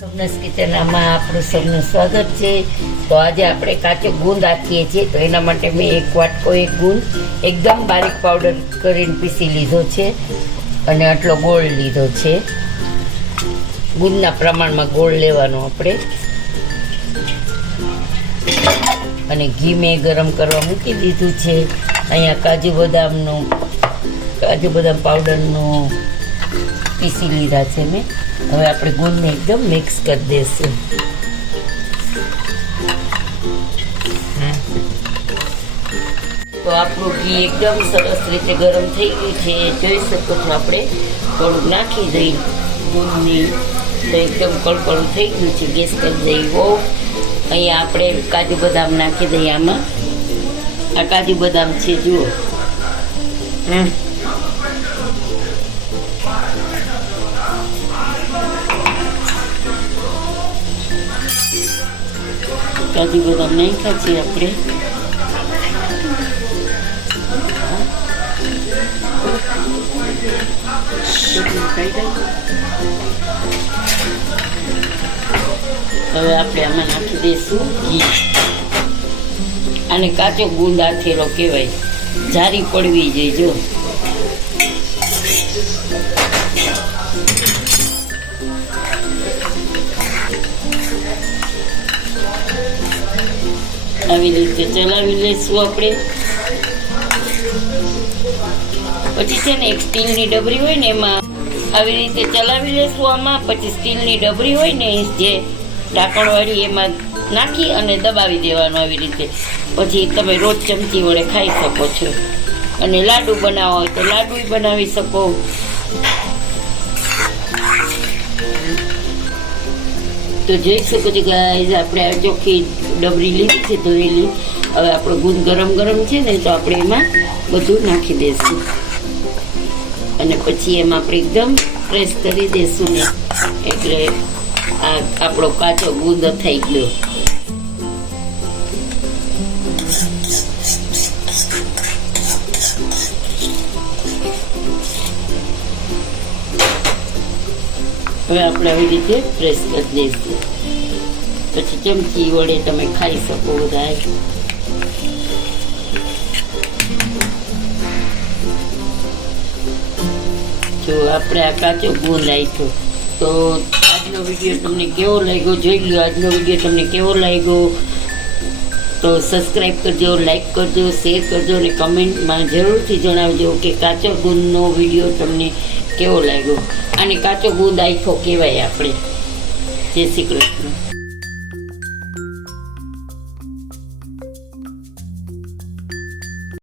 સબનસ કિચનમાં આપણું સૌનું સ્વાગત છે. તો આજે આપણે કાચો ગુંદ આખીએ છીએ. તો એના માટે મેં એક વાટકો, એક ગુંદ, એકદમ બારીક પાવડર કરીને પીસી લીધો છે અને આટલો ગોળ લીધો છે. ગુંદના પ્રમાણમાં ગોળ લેવાનો આપણે. અને ઘી મેં ગરમ કરવા મૂકી દીધું છે. અહીંયા કાજુ બદામનું, કાજુ બદામ પાવડરનું પીસી લીધા છે મેં. હવે આપણે ગુણને એકદમ મિક્સ કરી દઈશું તો આપણું ઘી એકદમ સરસ રીતે ગરમ થઈ ગયું છે. જોઈ શકો છો આપણે. થોડુંક નાખી દઈ ગુણની. તો એકદમ કળકળું થઈ ગયું છે. ગેસ કરી દઈ બહુ. અહીંયા આપણે કાજુ બદામ નાખી દઈએ આમાં. આ કાજુ બદામ છે, જુઓ. હમ. કાજુ બદામ નાખ્યા છે આપણે હવે આપણે આમાં નાખી દઈશું ઘી અને કાચો ગુંદ આથેલો કહેવાય. જારી પડવી જોઈએ, જો. આવી રીતે ચલાવી લઈશું આપણે. પછી છે ને એક સ્ટીલની ડબરી હોય ને એમાં આવી રીતે ચલાવી લઈશું આમાં. પછી સ્ટીલની ડબરી હોય ને જે ઢાંકણવાળી એમાં નાખી અને દબાવી દેવાનું આવી રીતે. પછી તમે રોજ ચમચી વડે ખાઈ શકો છો. અને લાડુ બનાવવા હોય તો લાડુ બનાવી શકો. તો જોઈ શકો છો ગાઈઝ આપણે આ ચોખ્ખી ડબરી લીધી છે ધોયેલી હવે આપણો ગુંદ ગરમ ગરમ છે ને તો આપણે એમાં બધું નાખી દઈશું અને પછી એમાં આપણે એકદમ પ્રેસ કરી દઈશું ને. એટલે આ આપણો કાચો ગુંદ થઈ ગયો. હવે આપણે આવી રીતે પ્રેસ કરી દઈશું પછી ચમચી વડે તમે ખાઈ શકો બધા જો આપણે આ કાચો ગુણ રાખ્યો. તો આજનો વીડિયો તમને કેવો લાગ્યો? જોઈ લો આજનો વીડિયો તમને કેવો લાગ્યો? તો સબસ્ક્રાઈબ કરજો લાઈક કરજો શેર કરજો અને કમેન્ટમાં જરૂરથી જણાવજો કે કાચો ગુણનો વીડિયો તમને કેવો લાગ્યો? અને કાચો ગુદ આખો કહેવાય આપણે. જય શ્રી કૃષ્ણ.